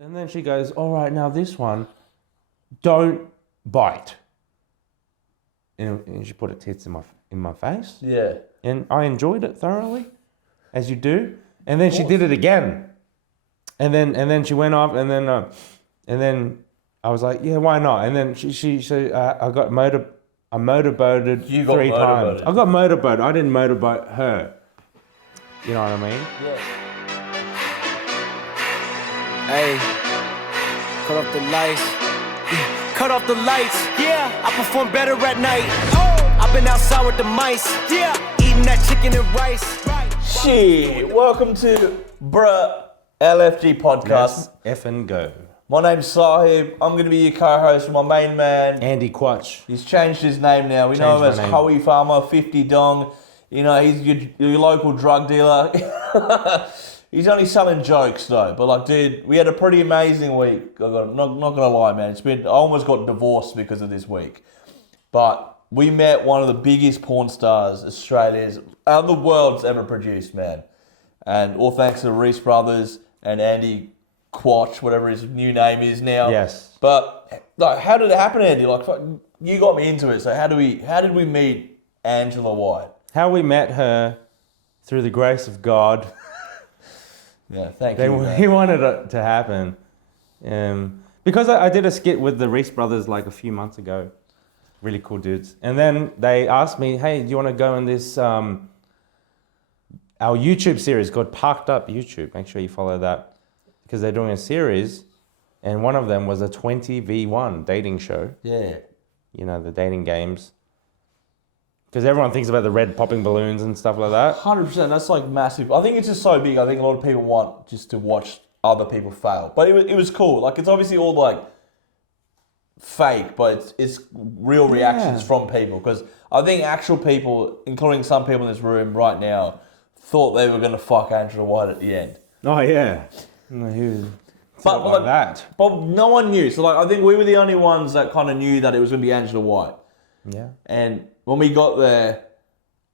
And then she goes, all right, now this one, don't bite. And she put her tits in my face. Yeah. And I enjoyed it thoroughly, as you do. And then she did it again. And then she went off, and then I was like, yeah, why not? And then she I got motorboated You got 3 times. motorboated. I got motorboated. I didn't motorboat her. You know what I mean? Yeah. Hey, cut off the lights. Cut off the lights. Yeah, I perform better at night. I've been outside with the mice. Yeah, eating that chicken and rice. Shit. Welcome to Bruh LFG Podcast. Yes, F and go. My name's Sahib. I'm going to be your co-host, my main man. Andy Quach. He's changed his name now. We know him as Changed my name. Hoey Farmer, 50 Dong. You know, he's your local drug dealer. He's only selling jokes though. But like, dude, we had a pretty amazing week. Not gonna lie, man. I almost got divorced because of this week. But we met one of the biggest porn stars Australia's and the world's ever produced, man. And all thanks to the Reese brothers and Andy Quach, whatever his new name is now. Yes. But like, how did it happen, Andy? Like, you got me into it. So how did we meet Angela White? How we met her through the grace of God. Yeah, thank you. Man. He wanted it to happen. Because I did a skit with the Reese brothers like a few months ago. Really cool dudes. And then they asked me, hey, do you want to go in this, our YouTube series called Parked Up YouTube. Make sure you follow that. Because they're doing a series. And one of them was a 20v1 dating show. Yeah. You know, the dating games. Because everyone thinks about the red popping balloons and stuff like that. 100%. That's like massive. I think it's just so big. I think a lot of people want just to watch other people fail. But it was cool. Like, it's obviously all like fake, but it's real reactions from people. Because I think actual people, including some people in this room right now, thought they were going to fuck Angela White at the end. Oh, yeah. No, he was But like like that. But no one knew. So like, I think we were the only ones that kind of knew that it was going to be Angela White. Yeah. And when we got there,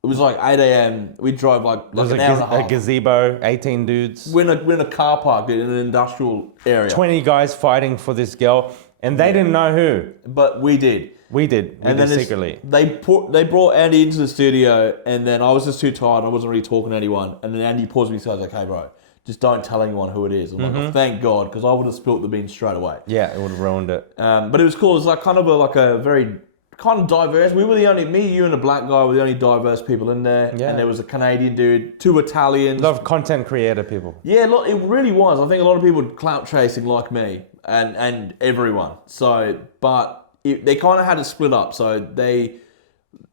it was like 8 a.m. We drove like There's an hour and a a half. gazebo, 18 dudes. We're in a car park, dude, in an industrial area. 20 guys fighting for this girl, and they didn't know who. But we did. We did. We did secretly. They brought Andy into the studio, and then I was just too tired. I wasn't really talking to anyone. And then Andy paused me and said, like, hey, bro, just don't tell anyone who it is. I'm like, oh, thank God, because I would have spilt the beans straight away. Yeah, it would have ruined it. But it was cool. It was like kind of a very kind of diverse. We were the only, me, you, and a black guy were the only diverse people in there. Yeah. And there was a Canadian dude, 2 Italians. A lot of content creator people. Yeah, look, it really was. I think a lot of people clout chasing like me and everyone. So, but they kind of had to split up. So they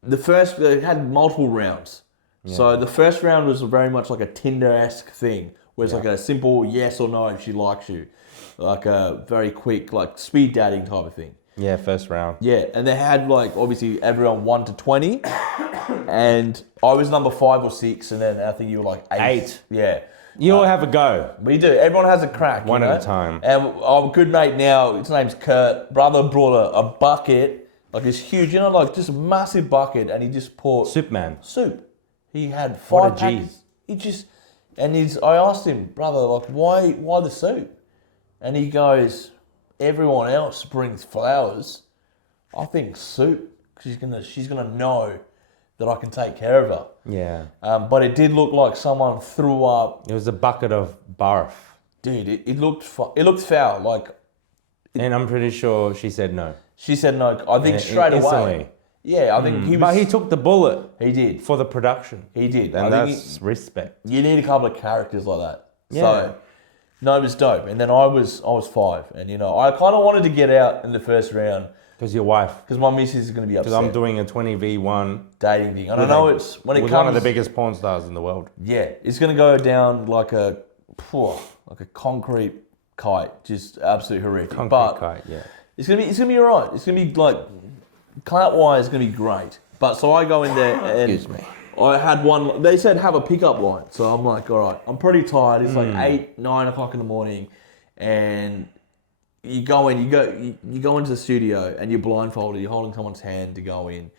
had multiple rounds. Yeah. So the first round was very much like a Tinder-esque thing, where it's like a simple yes or no if she likes you, like a very quick like speed dating type of thing. Yeah, first round. Yeah, and they had like obviously everyone 1 to 20, and I was number 5 or 6, and then I think you were like 8. Yeah, You all have a go. we do. Everyone has a crack. One you know? at a time. And our good mate now, his name's Kurt. Brother brought a bucket, like this huge, you know, like just a massive bucket, and he just poured Superman. soup. He had 5 What a G. packets. I asked him, brother, like why the soup? And he goes, everyone else brings flowers. I think soup, because she's gonna know that I can take care of her. Yeah. But it did look like someone threw up. It was a bucket of barf. Dude, it looked foul. Like, And I'm pretty sure she said no. she said no. I think straight instantly. away. Yeah, I think he was. But he took the bullet He did. for the production. He did. And I think that's respect. you need a couple of characters like that. Yeah. So, no, it was dope. And then I was 5, and you know, I kind of wanted to get out in the first round Because your wife. because my missus is going to be upset. Because I'm doing a 20v1 dating thing. And I know it's when it with comes. one of the biggest porn stars in the world. Yeah, it's going to go down like a concrete kite, just absolutely horrific. Concrete kite, yeah. It's gonna be alright. It's gonna be like clout wise, it's gonna be great. But so I go in there and Excuse me. I had one. They said have a pickup line, so I'm like, all right. I'm pretty tired. It's like 8, 9 o'clock in the morning, and you go into the studio and you're blindfolded. You're holding someone's hand to go in,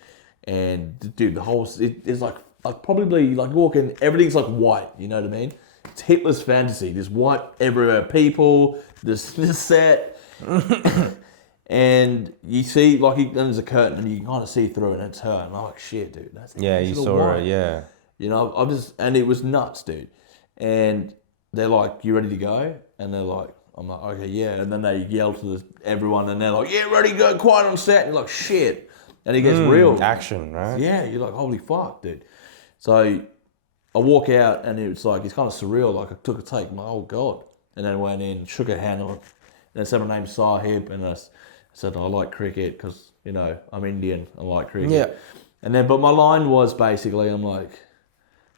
and dude, the whole it's like probably like walking. Everything's like white. You know what I mean? it's Hitler's fantasy. There's white everywhere people, this set. And you see, like, there's a curtain and you kind of see through it and it's her. And I'm like, shit, dude. That's Yeah, you saw her, yeah. You know, and it was nuts, dude. And they're like, you ready to go? And they're like, I'm like, okay, yeah. And then they yell to everyone and they're like, yeah, ready to go, quiet on set. And you're like, shit. And it gets real. Action, right? Yeah, you're like, holy fuck, dude. So I walk out and it's like, it's kind of surreal. Like I took a take, I'm like, oh God. And then I went in, shook her hand on, and I said my name's Sahib, and I said I like cricket because, you know, I'm Indian, I like cricket. Yeah. And then, but my line was basically, I'm like,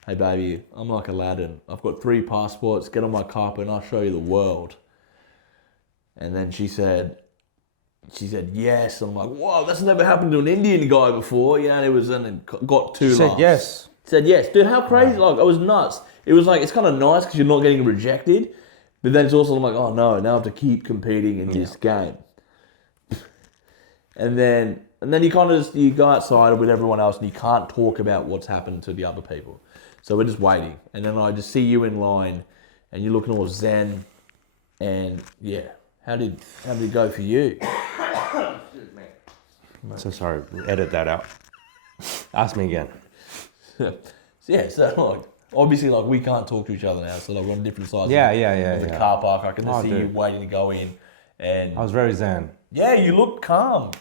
hey baby, I'm like Aladdin. I've got 3 passports, get on my carpet and I'll show you the world. And then she said yes. I'm like, whoa, that's never happened to an Indian guy before. You know, and it got 2 laughs. Said yes. Said yes. Dude, how crazy, like, I was nuts. It was like, it's kind of nice because you're not getting rejected, but then it's also like, oh no, now I have to keep competing in this game. And then you kind of you go outside with everyone else and you can't talk about what's happened to the other people. So we're just waiting. And then I just see you in line and you're looking all zen. And yeah, how did it go for you? So sorry, edit that out. Ask me again. So like, obviously, like, we can't talk to each other now. So like, we're on different sides Yeah. of the car park. I can just see you waiting to go in. And I was very zen. yeah, you look calm.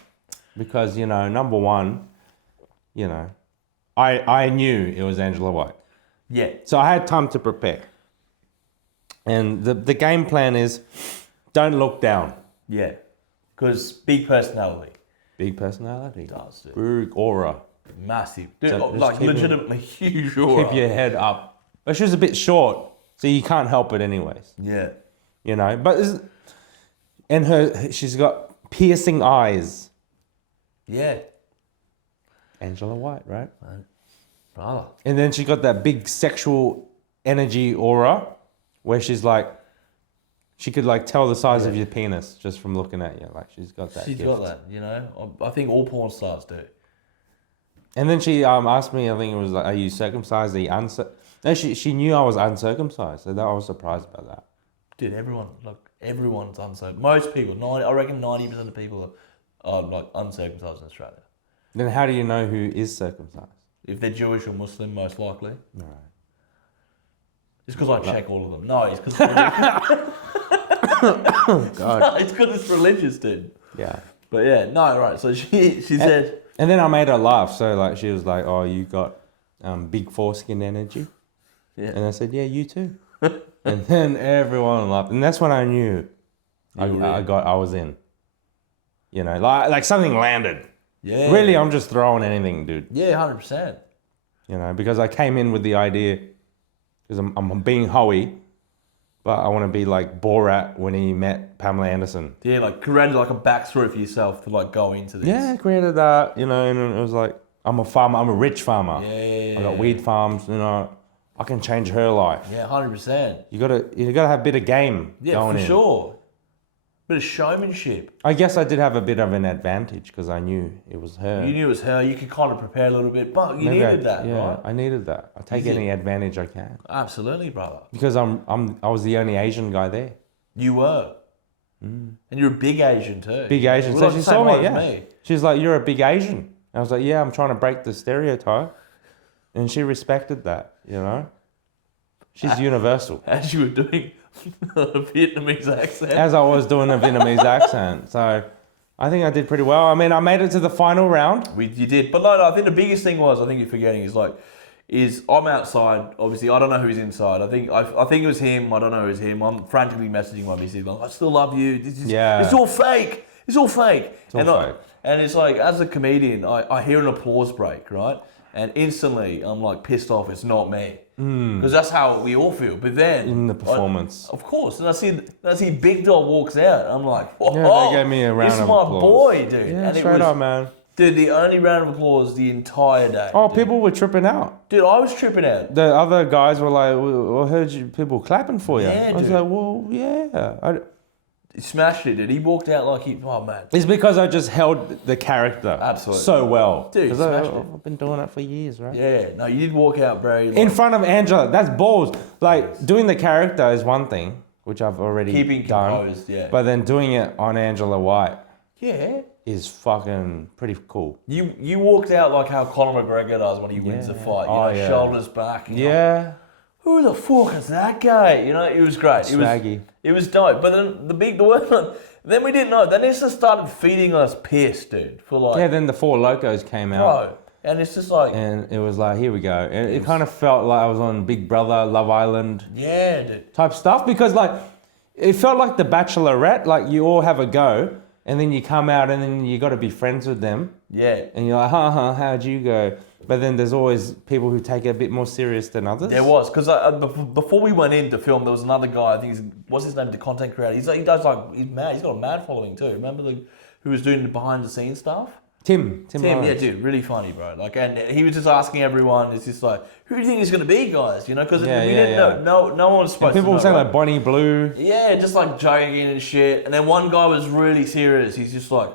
Because, you know, number one, you know, I knew it was Angela White. Yeah. So I had time to prepare. And the game plan is don't look down. Yeah. Because big personality. Big personality. Does, dude. Big aura. Massive. Dude, So like keep legitimately huge aura. Keep your head up. But she was a bit short, so you can't help it anyways. Yeah. You know, but she's got piercing eyes. Yeah. Angela White, right? Brother. And then she got that big sexual energy aura where she's like, she could like tell the size of your penis just from looking at you. Like she's got that. She's gift. got that, you know. I think all porn stars do. And then she asked me, I think it was like, are you circumcised? Are you No, she knew I was uncircumcised, so I was surprised by that. Dude, everyone's uncircumcised. Most people, I reckon 90% of people are like uncircumcised in Australia. Then how do you know who is circumcised? If they're Jewish or Muslim, most likely. No. It's because I check all of them. No, it's because God. it's because it's religious, dude. Yeah. But yeah, no, right. So she said. And then I made her laugh. So like she was like, "Oh, you got big foreskin energy." Yeah. And I said, "Yeah, you too." And then everyone laughed, and that's when I knew I was in. You know, like something landed. Yeah. Really, I'm just throwing anything, dude. Yeah, 100%. You know, because I came in with the idea, because I'm being hoey, but I want to be like Borat when he met Pamela Anderson. Yeah, like created like a backstory for yourself to like go into this. Yeah, I created that, you know, and it was like, I'm a farmer, I'm a rich farmer. Yeah. I got weed farms, you know, I can change her life. Yeah, 100%. You gotta have a bit of game going in. Yeah, for sure. Bit of showmanship. I guess I did have a bit of an advantage because I knew it was her. You knew it was her. You could kind of prepare a little bit, but you needed that, right? I needed that. I take any advantage I can. Absolutely, brother. Because I was the only Asian guy there. You were. And you're a big Asian too. Big Asian. So she saw me, yeah. She's like, "You're a big Asian." I was like, "Yeah, I'm trying to break the stereotype," and she respected that. You know, she's universal. As you were doing a Vietnamese accent. As I was doing a Vietnamese accent, so I think I did pretty well. I mean, I made it to the final round. You did, but no. I think the biggest thing was, I think you're forgetting, is I'm outside. Obviously, I don't know who's inside. I think it was him. I don't know who's him. I'm frantically messaging my missus, like, I still love you. It's all fake. It's all fake. And it's like, as a comedian, I hear an applause break, right? And instantly, I'm like pissed off. It's not me, because that's how we all feel. But then in the performance, of course, and I see Big Dog walks out. I'm like, whoa, yeah, they gave me a round of applause. It's my boy, dude. Yeah, and straight up, man. Dude, the only round of applause the entire day. Oh, dude. people were tripping out. Dude, I was tripping out. The other guys were like, "I heard you people clapping for you." Yeah, I was dude. like, "Well, yeah." He smashed it, dude. He walked out like oh man. It's because I just held the character Absolutely. so well. Dude, 'Cause smashed it. I've been doing it for years, right? Yeah, no, you did walk out very... In front of Angela, that's balls. Like, doing the character is one thing, which I've already Keeping done. composed, yeah. But then doing it on Angela White Yeah. is fucking pretty cool. You walked out like how Conor McGregor does when he wins a fight. You Oh, know, yeah. shoulders back. And Yeah. who the fuck is that guy? You know, it was great. Swaggy. It was dope. But then the word one, then we didn't know. Then they just started feeding us piss, dude. For like, Yeah, then the Four Locos came out. bro. And it's just like, And it was like, here we go. And it kind of felt like I was on Big Brother, Love Island yeah, dude. type stuff. Because like, it felt like The Bachelorette. Like, you all have a go. And then you come out and then you got to be friends with them. Yeah. And you're like, how'd you go? But then there's always people who take it a bit more serious than others. There was, because before we went in to film, there was another guy, I think what's his name, the content creator. He's mad, he's got a mad following too. Remember who was doing the behind the scenes stuff? Tim, Yeah, Lawrence. dude, really funny, bro. Like, and he was just asking everyone, it's just like, who do you think is going to be, guys? You know, because we didn't know, no one was supposed People to know. were saying right? like Bonnie Blue. Yeah, just like joking and shit. And then one guy was really serious. He's just like,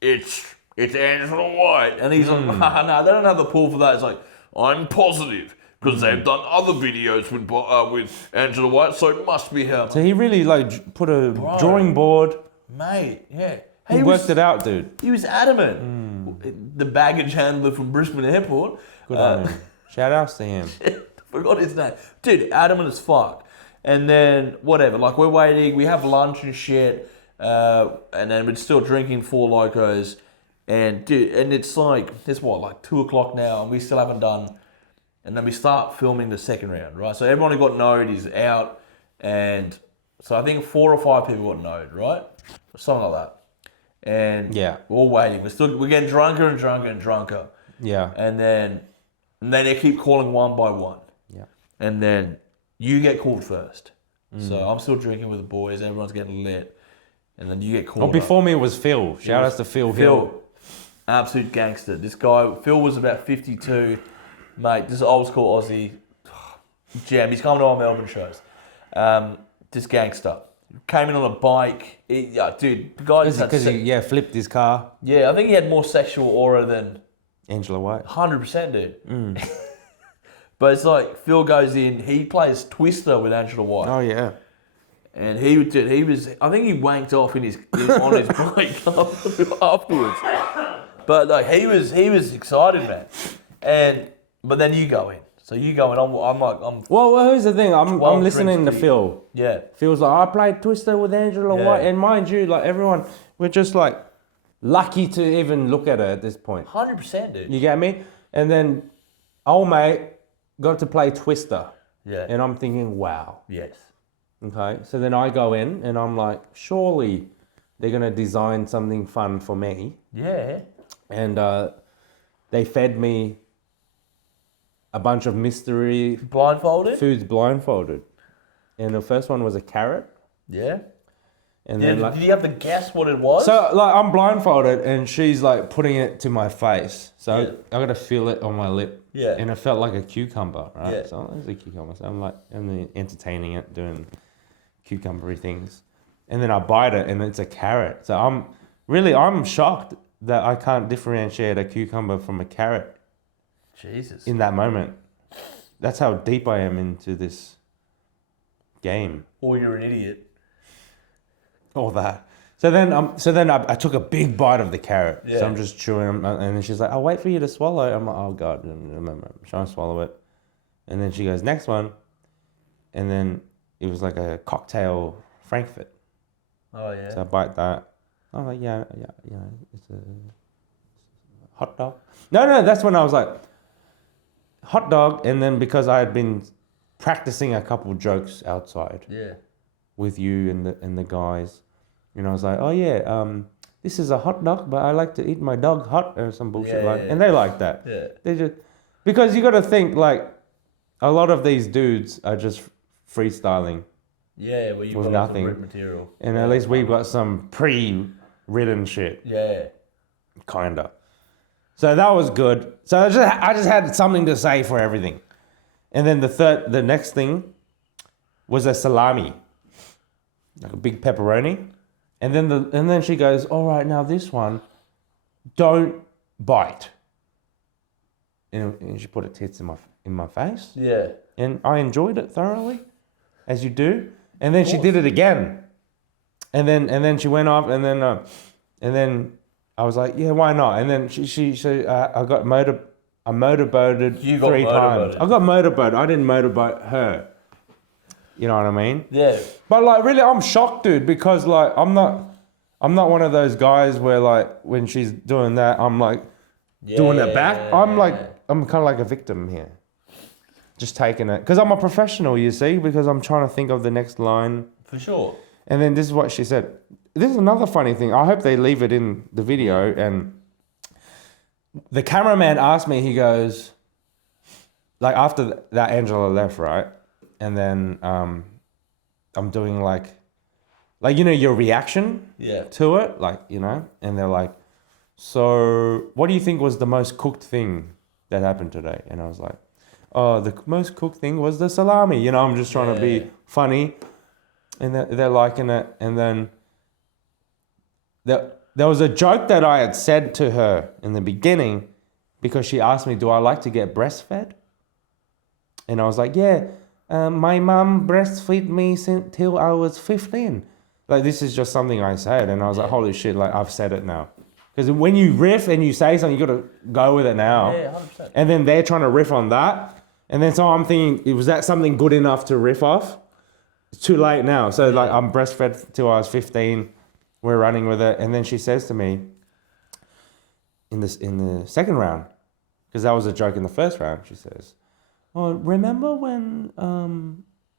it's Angela White. And he's like, no, they don't have the pull for that. It's like, I'm positive because they've done other videos with Angela White, so it must be her. So he really like put a drawing board. Mate, yeah. He worked it out, dude. He was adamant. The baggage handler from Brisbane Airport. Good on him. Shout outs to him. Forgot his name. Dude, adamant as fuck. And then, whatever, like we're waiting, we have lunch and shit, and then we're still drinking Four Locos. And dude, and it's like 2 o'clock now, and we still haven't done. And then we start filming the second round, right? So everyone who got no'd is out, and so I think 4 or 5 people got no'd, right? Something like that. And Yeah. we're all waiting. We're getting drunker and drunker and drunker. Yeah. And then they keep calling one by one. Yeah. And then you get called first. So I'm still drinking with the boys. Everyone's getting lit. And then you get called Well, before me was Phil. Shout outs to Phil Hill. Phil, absolute gangster. This guy, Phil was about 52. Mate, this is old school Aussie. Gem. He's coming to our Melbourne shows. This gangster. Came in on a bike. Dude, the guy just had... Because he flipped his car. Yeah, I think he had more sexual aura than... Angela White. 100%, dude. But it's like, Phil goes in, he plays Twister with Angela White. Oh yeah. And I think he wanked off on his bike afterwards. But like, he was excited, man. But then you go in. So you go in, I'm... Well, here's the thing. I'm 12 listening to drinks Phil. Yeah. Phil's like, I played Twister with Angela Yeah. White. And mind you, like everyone, we're just like lucky to even look at her at this point. 100%, dude. You get me? And then old mate got to play Twister. Yeah. And I'm thinking, wow. Yes. Okay. So then I go in and I'm like, surely they're going to design something fun for me. Yeah. And they fed me a bunch of mystery Blindfolded? foods blindfolded. And the first one was a carrot. Yeah. And Yeah, then like, did you have to guess what it was? so like I'm blindfolded and she's like putting it to my face. So Yeah. I got to feel it on my lip. Yeah. And it felt like a cucumber, right? Yeah. So it's a cucumber. So I'm entertaining it, doing cucumbery things. And then I bite it and it's a carrot. So I'm shocked that I can't differentiate a cucumber from a carrot Jesus. in that moment. That's how deep I am into this game. Or you're an idiot. All that. So then I took a big bite of the carrot. Yeah. So I'm just chewing, and then she's like, "I'll wait for you to swallow." I'm like, "Oh God," I'm trying to swallow it, and then she goes, "Next one," and then it was like a cocktail Frankfurt. Oh, yeah. So I bite that. I'm like, yeah, it's a hot dog. No, that's when I was like, hot dog, and then because I had been practicing a couple jokes outside. Yeah. With you and the guys, and I was like, oh yeah, this is a hot dog, but I like to eat my dog hot or some bullshit and they like that. Yeah. They just because you got to think like a lot of these dudes are just freestyling, Yeah, well, you've with got nothing. some written material. and at least we've got some pre-written shit, Yeah. kinda. So that was good. So I just had something to say for everything, and then the next thing was a salami. Like a big pepperoni. And then she goes, all right, now this one, don't bite. And she put her tits in my face. Yeah. And I enjoyed it thoroughly, as you do. And then she did it again. And then she went off, and then I was like, yeah, why not? And then she I got motorboated You got 3 times. motorboated. I got motorboated. I didn't motorboat her. You know what I mean? Yeah. But like, really, I'm shocked, dude, because like, I'm not one of those guys where like, when she's doing that, I'm like doing it back. I'm kind of like a victim here. Just taking it. Because I'm a professional, you see, because I'm trying to think of the next line. For sure. And then this is what she said. This is another funny thing. I hope they leave it in the video. And the cameraman asked me, he goes, like after that Angela left, right? And then I'm doing like, your reaction to it, like, and they're like, so what do you think was the most cooked thing that happened today? And I was like, oh, the most cooked thing was the salami. I'm just trying to be funny. And they're liking it. And then there was a joke that I had said to her in the beginning, because she asked me, do I like to get breastfed? And I was like, yeah, my mum breastfed me till I was 15. Like, this is just something I said. And I was like, holy shit, like, I've said it now. Because when you riff and you say something, you got to go with it now. Yeah, 100%. And then they're trying to riff on that. And then so I'm thinking, was that something good enough to riff off? It's too late now. So like, I'm breastfed till I was 15. We're running with it. And then she says to me in the second round, because that was a joke in the first round, she says, oh, remember when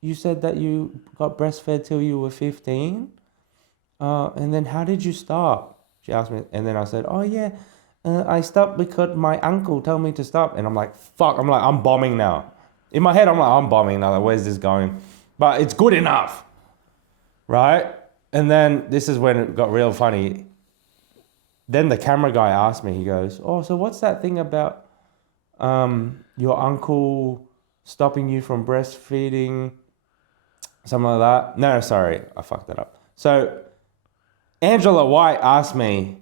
you said that you got breastfed till you were 15? And then how did you stop? She asked me. And then I said, oh yeah, I stopped because my uncle told me to stop. And I'm like, fuck, I'm bombing now. In my head, I'm like, I'm bombing now. Like, where's this going? But it's good enough, right? And then this is when it got real funny. Then the camera guy asked me, he goes, oh, so what's that thing about your uncle stopping you from breastfeeding? Something like that. No, sorry, I fucked that up. So Angela White asked me,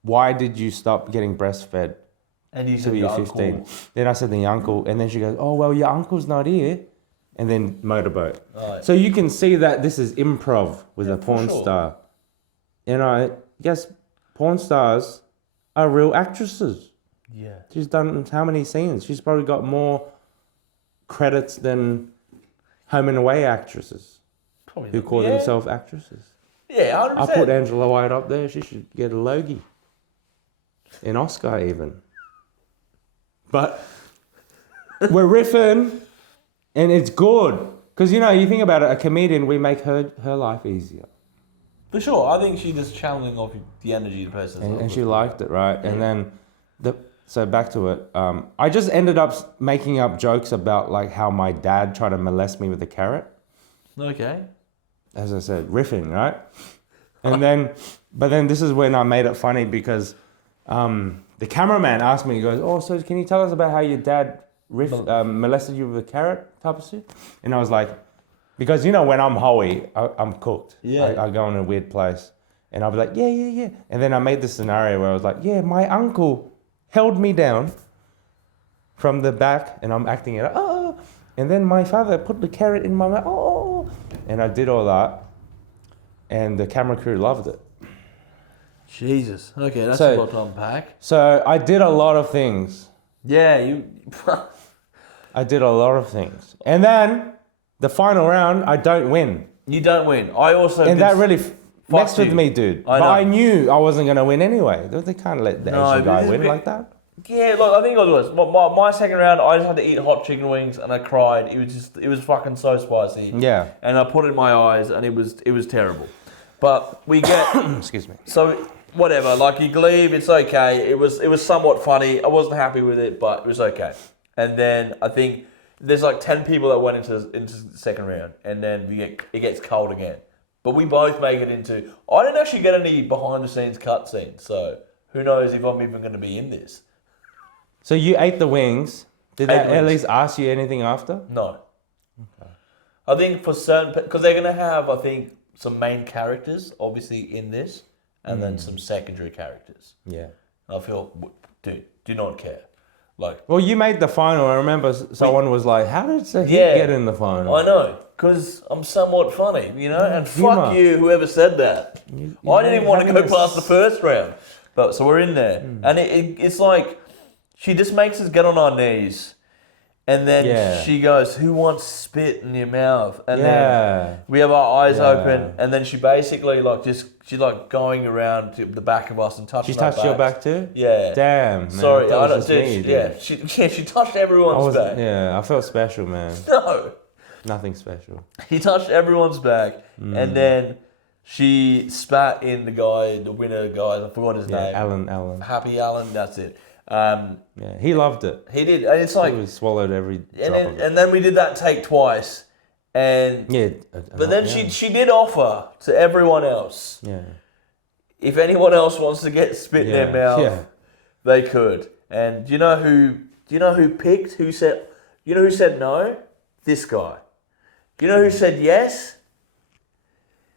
why did you stop getting breastfed And you till said you're your 15? uncle. Then I said the uncle, and then she goes, oh, well, your uncle's not here. And then motorboat. Right. So you can see that this is improv with a porn sure. star. And I guess porn stars are real actresses. Yeah. She's done how many scenes? She's probably got more credits than home and away actresses Probably who call themselves actresses. Yeah, 100%. I put Angela White up there. She should get a Logie. An Oscar even. But we're riffing and it's good. Because, you think about it, a comedian, we make her life easier. For sure. I think she's just channeling off the energy of the person. And she liked it, right? And then, so back to it. I just ended up making up jokes about like how my dad tried to molest me with a carrot. Okay. As I said, riffing, right? And but then this is when I made it funny because the cameraman asked me, he goes, oh, so can you tell us about how your dad molested you with a carrot type of shit? And I was like, because when I'm hoey, I'm cooked. Yeah. I go in a weird place. And I'll be like, yeah. And then I made this scenario where I was like, yeah, my uncle held me down from the back and I'm acting it, oh. And then my father put the carrot in my mouth, oh. And I did all that. And the camera crew loved it. Jesus. Okay, that's a lot to unpack. So I did a lot of things. Yeah, you... I did a lot of things. And then the final round, I don't win. You don't win. I also... And that really messed with you. me, dude. I But know. I knew I wasn't going to win anyway. They can't let the Asian guy win like that. Yeah, look, I think it was my second round. I just had to eat hot chicken wings, and I cried. It was fucking so spicy. Yeah. And I put it in my eyes, and it was terrible. But we get Excuse me. so whatever. Like, you leave, it's okay. It was somewhat funny. I wasn't happy with it, but it was okay. And then I think there's like 10 people that went into the second round, and then it gets cold again. But we both make it into. I didn't actually get any behind the scenes cutscenes, so who knows if I'm even going to be in this. So you ate the wings. Did Ate that the at wings. least ask you anything after? No. Okay. I think for certain, because they're going to have, I think, some main characters, obviously in this, and then some secondary characters. Yeah. And I feel, dude, do not care. Like, Well, you made the final. I remember someone was like, "How did Sahib Yeah. get in the final?" I know, because I'm somewhat funny, you know. And Humour. fuck you, whoever said that. I didn't even want to having go this- past the first round, but so we're in there, and it's like she just makes us get on our knees, and then Yeah. she goes, "Who wants spit in your mouth?" And Yeah. then we have our eyes Yeah. open, and then she basically like she's like going around to the back of us and touching. She touched your back too? Yeah. Damn, man. Sorry, that I was don't. just Dude, me, dude. she touched everyone's back. Yeah, I felt special, man. No. Nothing special. He touched everyone's back, and then she spat in the winner guy. I forgot his Yeah, name. Alan. Happy Alan, that's it. Yeah, he loved it. He did, and it's like, He swallowed every and drop of it. then we did that take twice, and Yeah. but then she did offer to everyone else, Yeah. if anyone else wants to get spit in their mouth, Yeah. they could. And do you know who picked? Who said? You know who said no? This guy. You know who said yes?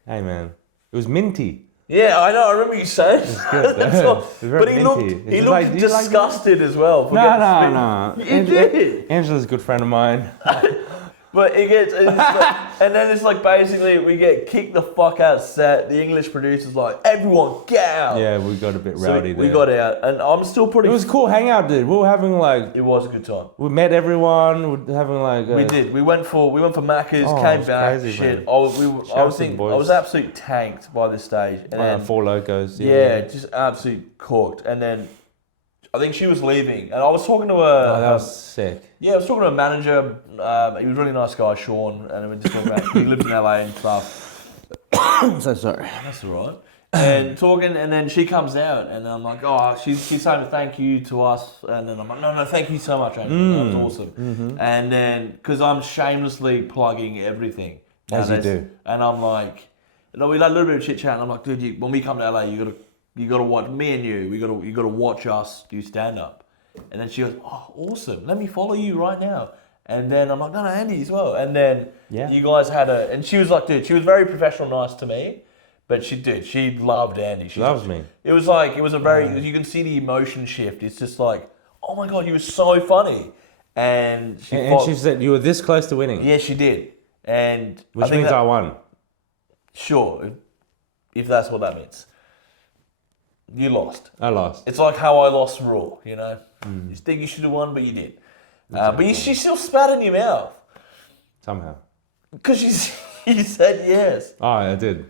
Hey, man. It was minty. Yeah, I know. I remember you saying. good, That's though. all. It was very But he minty. looked It's just like, do you like disgusted as well. For No, getting no, spit. no. He did. Angela's a good friend of mine. But it gets, and, and then it's like basically we get kicked the fuck out set. The English producer's like, everyone get out. Yeah, we got a bit So rowdy we there. got out, and I'm still pretty. It was cool hangout, dude. We were having like, It was a good time. we met everyone. We were having like. We did. We went for Macca's, Oh, it came was back. crazy, Shit. man. I was out to the thinking, boys. I was absolutely tanked by this stage, and then Four locos. yeah, just absolutely cooked. And then I think she was leaving, and I was talking to her. Oh, that was sick. Yeah, I was talking to a manager. He was a really nice guy, Sean, and we were just talking about he lived in LA and stuff. I'm so sorry. That's all right. And talking, and then she comes out, and I'm like, oh, she's saying thank you to us, and then I'm like, no, thank you so much, Andrew. That was awesome. Mm-hmm. And then because I'm shamelessly plugging everything, As you nowadays, do. and I'm like, we had a little bit of chit chat, and I'm like, dude, when we come to LA, you gotta watch me and you gotta watch us do stand up. And then she goes, oh, awesome, let me follow you right now. And then I'm like, no, Andy as well. And then you guys had and she was like, dude, she was very professional, nice to me, but she loved Andy. She Loves me. It was a very, you can see the emotion shift. It's just like, oh my God, he was so funny. And she said you were this close to winning. yeah, she did. And Which means I won. Sure, if that's what that means. You lost. I lost. It's like how I lost Raw, you know? You think you should have won, but you did. But she still spat in your mouth. Somehow. Because you said yes. Oh, I did.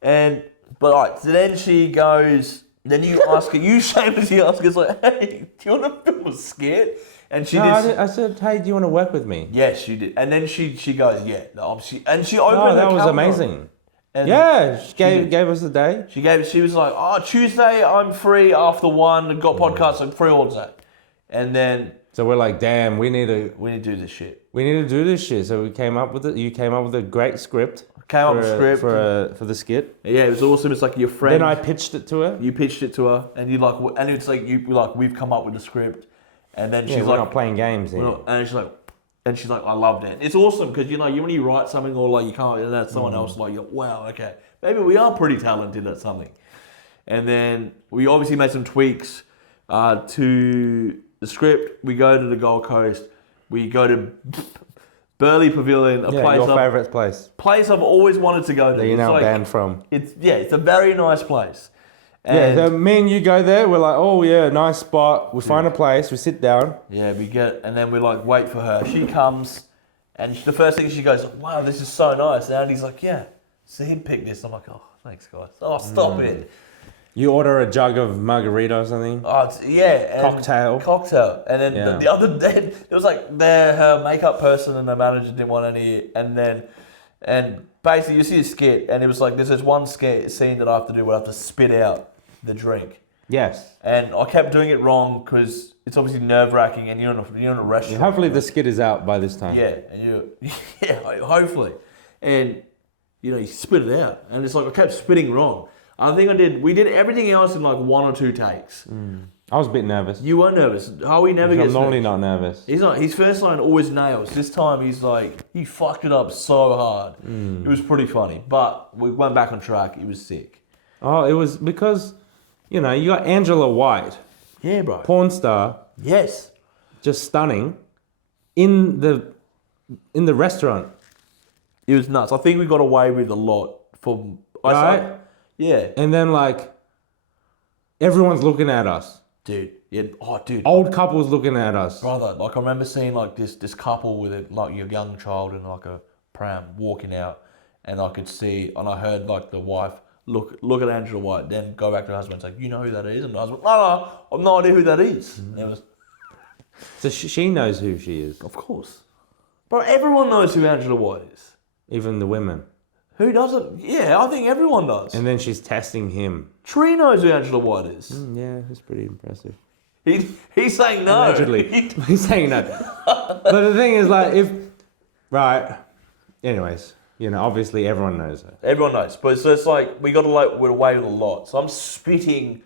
But all right, so then she goes, then you ask her, you shamelessly ask her, it's like, hey, do you want to film a skit? And she did. I said, hey, do you want to work with me? Yes, she did. And then she goes, yeah. And she opened Oh, her that was camera. amazing. And Yeah, she gave us the day. She was like, oh, Tuesday I'm free after 1 and got podcasts, I'm free all day. And then So we're like, damn, we need to do this shit. do this shit. So we came up with it. You came up with a great script. Came up with a script. for the skit. Yeah, it was awesome. It's like your friend. Then I pitched it to her. You pitched it to her, and it's like we've come up with a script, and then Yeah, she's we're like, not playing games here. and she's like, I loved it. It's awesome because when you write something or like you can't, and that's someone else, like you're wow, okay, maybe we are pretty talented at something. And then we obviously made some tweaks to the script. We go to the Gold Coast. We go to Burleigh Pavilion, your favourite place I've always wanted to go to. that you're It's now like- banned from. It's a very nice place. Yeah, so me and you go there. We're like, oh yeah, nice spot. We find a place. We sit down. Yeah, and then we like wait for her. She comes, and the first thing she goes, wow, this is so nice. And Andy's like, yeah, Sahib picked this. I'm like, oh, thanks guys. Oh, stop it. You order a jug of margarita or something. Oh, Cocktail. And then the other day, it was like her makeup person and the manager didn't want any. And basically you see a skit, and it was like, there's this one scene that I have to do where I have to spit out the drink. Yes. And I kept doing it wrong because it's obviously nerve-wracking, and you're in a restaurant. Yeah, hopefully the skit is out by this time. Yeah, and hopefully. And, you spit it out. And it's like I kept spitting wrong. I think we did everything else in like 1 or 2 takes. I was a bit nervous. You were nervous. Howie never I'm gets normally nervous. not nervous. He's not. His first line always nails. This time he's like, he fucked it up so hard. It was pretty funny. But we went back on track. It was sick. Oh, it was because, you got Angela White, Yeah, bro. porn star, Yes. just stunning, in the restaurant. It was nuts. I think we got away with a lot for... Right? Yeah. And then, like, everyone's looking at us. Dude. Yeah. Oh, dude. Old couples looking at us. Brother, like I remember seeing like this couple with a young child in like a pram walking out, and I could see and I heard like the wife look at Angela White, then go back to her husband and say, "You know who that is?" And the husband, "No, I've no idea who that is." And it was, So she knows who she is. of course, bro. Everyone knows who Angela White is. Even the women. Who doesn't? Yeah, I think everyone does. And then she's testing him. Tree knows who Angela White is. Yeah, it's pretty impressive. He's saying no. Allegedly. He's saying no. But the thing is, like, right. Anyways, obviously everyone knows her. Everyone knows, but so it's like we got away with a lot. So I'm spitting,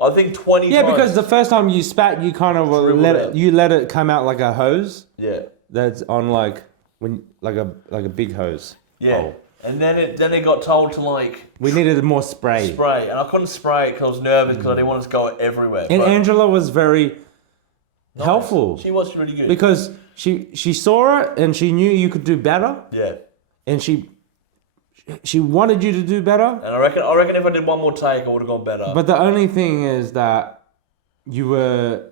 I think 20 Yeah, times. because the first time you spat, you kind of let it come out like a hose. Yeah. That's on like a big hose. Yeah. hole. And then it got told to like We needed more spray. spray, and I couldn't spray it because I was nervous because I didn't want it to go everywhere. And but Angela was very nice. helpful She was really good. because she saw it and she knew you could do better, yeah. and she wanted you to do better. And I reckon if I did one more take, I would have gone better. But the only thing is that you were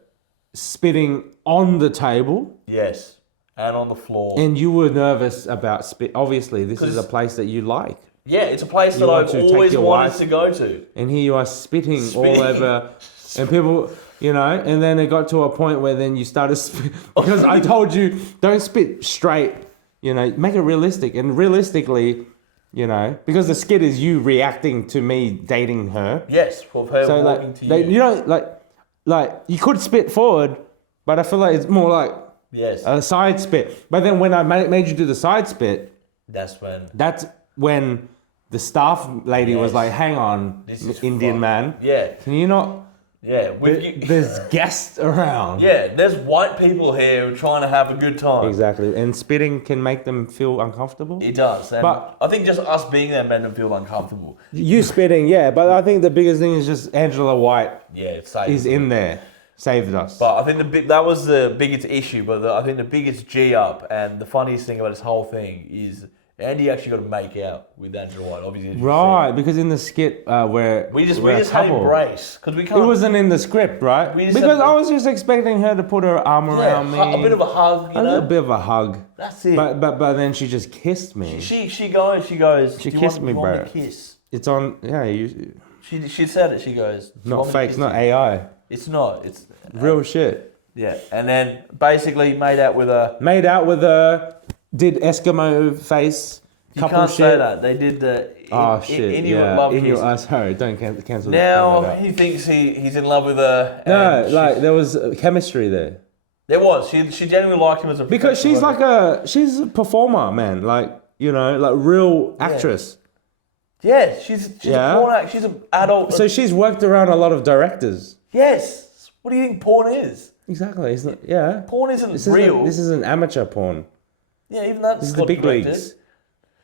spitting on the table. Yes. And on the floor. And you were nervous about spit. Obviously, this is a place that you like. Yeah, it's a place that want I've to take always your wanted wife- to go to. And here you are spitting all over. And people, and then it got to a point where then you started because I told you, don't spit straight, make it realistic. And realistically, because the skit is you reacting to me dating her. Yes, for her So walking to you. like you could spit forward, but I feel like it's more like Yes. a side spit. But then when I made you do the side spit, That's when the staff lady was Yes. like, hang on, This is Indian fun. man. Yeah. Can you not? Yeah. There's guests around. Yeah, there's white people here trying to have a good time. Exactly. And spitting can make them feel uncomfortable. It does. And But- I think just us being there made them feel uncomfortable. You spitting, yeah. But I think the biggest thing is just Angela White Yeah, it's safe. is in there. Saved us. But I think that was the biggest issue. But I think the biggest G up and the funniest thing about this whole thing is Andy actually got to make out with Angela White. Obviously, as you Right, because in the skit where said. We just we're a had to couple, embrace because we can't. it wasn't in the script, right? We just Because had to- I was just expecting her to put her arm around me. a bit of a hug. a little bit of a hug. That's it. But then she just kissed me. She goes. She "Do you kissed want, me, do you want bro. a kiss? It's on. Yeah, She said it. She goes. "Do you not want me to fake. It's kiss not you?" AI. It's not. It's Real shit. Yeah, and then basically made out with her. Made out with her. Did Eskimo face. You Couple can't shit. say that. They did the Inuit love kiss. Sorry, don't cancel Now that. he thinks he's in love with her. No, and like there was chemistry there. there was. She genuinely liked him as a Because she's professional. she's a performer, man. Like, like real actress. Yeah, she's Yeah. a porn act. She's an adult. So she's worked around a lot of directors. yes. What do you think porn is? Exactly. It's not, yeah. Porn isn't This real. This is an amateur porn. yeah, even that's This is the big leagues.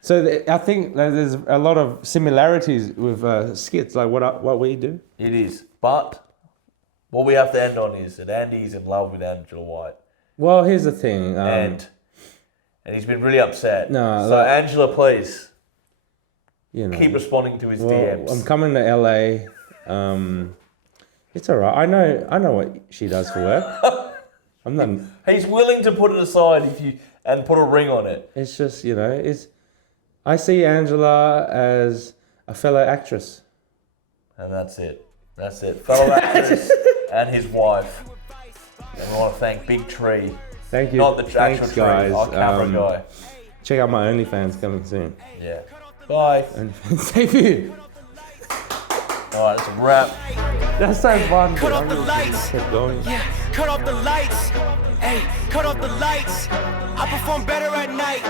So I think that there's a lot of similarities with skits, like what we do. It is, but what we have to end on is that Andy's in love with Angela White, Well, here's the thing. and he's been really upset. No, so like- Angela, please keep keep responding to his well, DMs. I'm coming to LA. It's all right. I know what she does for work. I'm not. He's willing to put it aside and put a ring on it. It's just I see Angela as a fellow actress. And that's it. That's it. Fellow actress and his wife. And we want to thank Big Tree. Thank you. Not the actual Thanks, tree, guys. our camera guy. Check out my OnlyFans coming soon. Yeah. Bye. Save you. Alright, that's a wrap. That's so fun. Cut off the lights. Kept going. Yeah, cut off the lights. Hey, cut off the lights. I perform better at night.